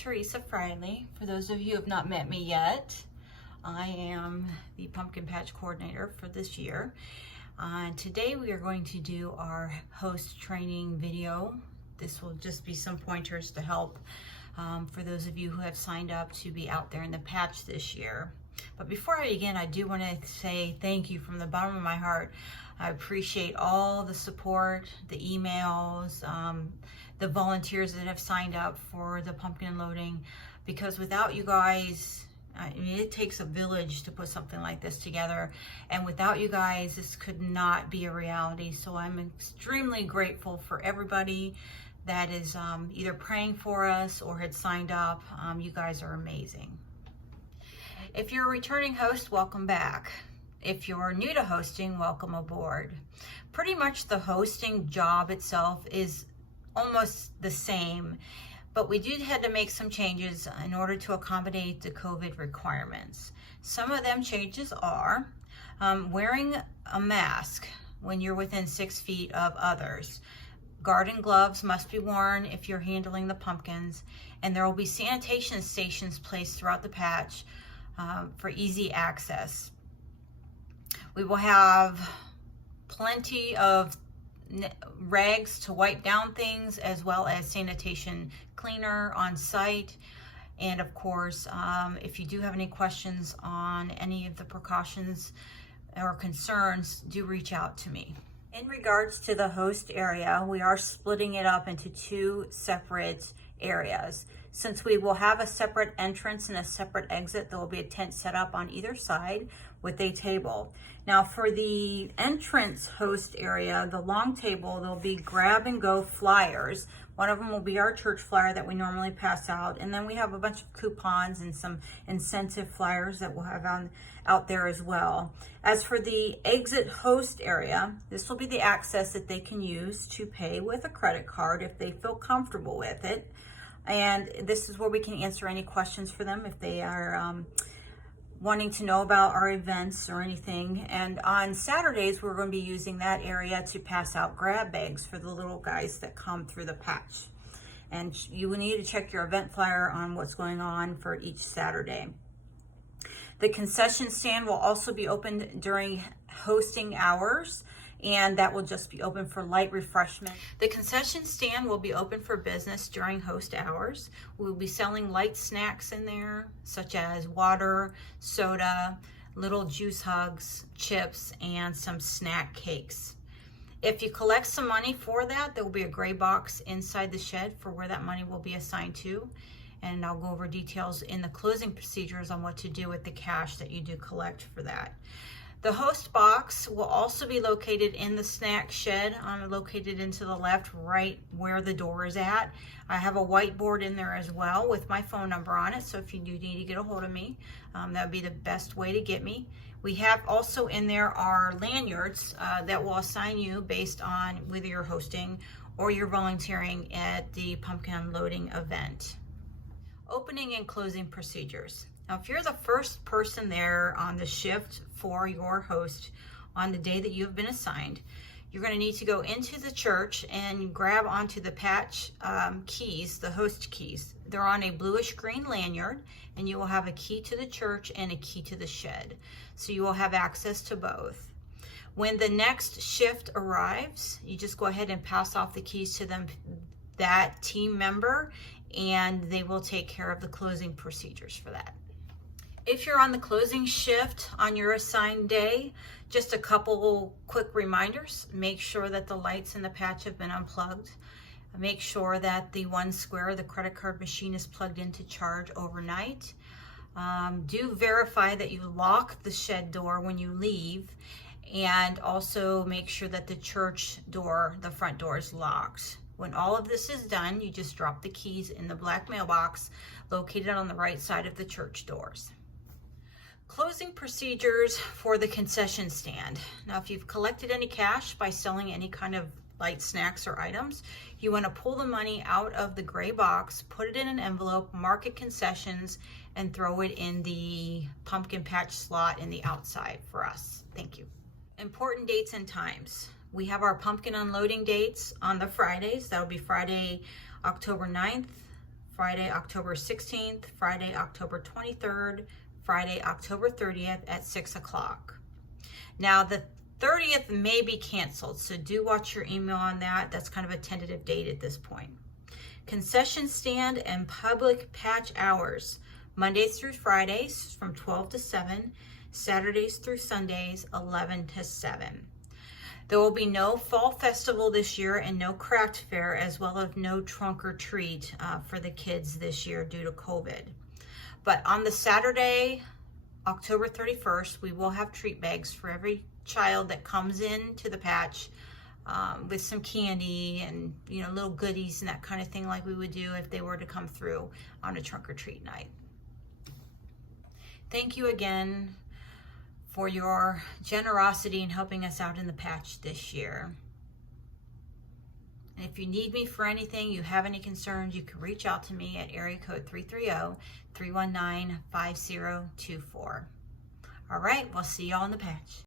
Teresa Friley. For those of you who have not met me yet, I am the Pumpkin Patch Coordinator for this year. Today we are going to do our host training video. This will just be some pointers to help for those of you who have signed up to be out there in the patch this year. But before I begin, I do want to say thank you from the bottom of my heart. I appreciate all the support, the emails, the volunteers that have signed up for the pumpkin unloading, because without you guys, I mean, it takes a village to put something like this together, and without you guys, this could not be a reality. So I'm extremely grateful for everybody that is either praying for us or had signed up. You guys are amazing. If you're a returning host, welcome back. If you're new to hosting, welcome aboard. Pretty much the hosting job itself is almost the same, but we did have to make some changes in order to accommodate the COVID requirements. Some of them changes are wearing a mask when you're within 6 feet of others. Garden gloves must be worn if you're handling the pumpkins, and there will be sanitation stations placed throughout the patch for easy access. We will have plenty of rags to wipe down things, as well as sanitation cleaner on site. And of course, if you do have any questions on any of the precautions or concerns, do reach out to me. In regards to the host area, we are splitting it up into 2 separate areas. Since we will have a separate entrance and a separate exit, there will be a tent set up on either side with a table. Now for the entrance host area, the long table, there'll be grab and go flyers. One of them will be our church flyer that we normally pass out, and then we have a bunch of coupons and some incentive flyers that we'll have out there as well. As for the exit host area, this will be the access that they can use to pay with a credit card if they feel comfortable with it. And this is where we can answer any questions for them if they are wanting to know about our events or anything. And on Saturdays, we're going to be using that area to pass out grab bags for the little guys that come through the patch. And you will need to check your event flyer on what's going on for each Saturday. The concession stand will also be open during hosting hours, and that will just be open for light refreshment. The concession stand will be open for business during host hours. We'll be selling light snacks in there, such as water, soda, little juice hugs, chips, and some snack cakes. If you collect some money for that, there will be a gray box inside the shed for where that money will be assigned to. And I'll go over details in the closing procedures on what to do with the cash that you do collect for that. The host box will also be located in the snack shed, located into the left, right where the door is at. I have a whiteboard in there as well with my phone number on it, so if you do need to get a hold of me, that would be the best way to get me. We have also in there our lanyards that will assign you based on whether you're hosting or you're volunteering at the pumpkin unloading event. Opening and closing procedures. Now, if you're the first person there on the shift for your host on the day that you've been assigned, you're going to need to go into the church and grab onto the patch keys, the host keys. They're on a bluish green lanyard, and you will have a key to the church and a key to the shed. So you will have access to both. When the next shift arrives, you just go ahead and pass off the keys to that team member, and they will take care of the closing procedures for that. If you're on the closing shift on your assigned day, just a couple quick reminders. Make sure that the lights in the patch have been unplugged. Make sure that the one square, the credit card machine, is plugged in to charge overnight. Do verify that you lock the shed door when you leave, and also make sure that the church door, the front door, is locked. When all of this is done, you just drop the keys in the black mailbox located on the right side of the church doors. Closing procedures for the concession stand. Now, if you've collected any cash by selling any kind of light snacks or items, you want to pull the money out of the gray box, put it in an envelope, mark it concessions, and throw it in the pumpkin patch slot in the outside for us. Thank you. Important dates and times. We have our pumpkin unloading dates on the Fridays. That'll be Friday, October 9th, Friday, October 16th, Friday, October 23rd, Friday, October 30th at 6 o'clock. Now the 30th may be canceled, so do watch your email on that. That's kind of a tentative date at this point. Concession stand and public patch hours, Mondays through Fridays from 12 to 7, Saturdays through Sundays 11 to 7. There will be no fall festival this year and no craft fair, as well as no trunk or treat for the kids this year due to COVID. But on the Saturday, October 31st, we will have treat bags for every child that comes in to the patch with some candy and, you know, little goodies and that kind of thing, like we would do if they were to come through on a trunk or treat night. Thank you again for your generosity in helping us out in the patch this year. And if you need me for anything, you have any concerns, you can reach out to me at area code 330-319-5024. All right, we'll see y'all in the patch.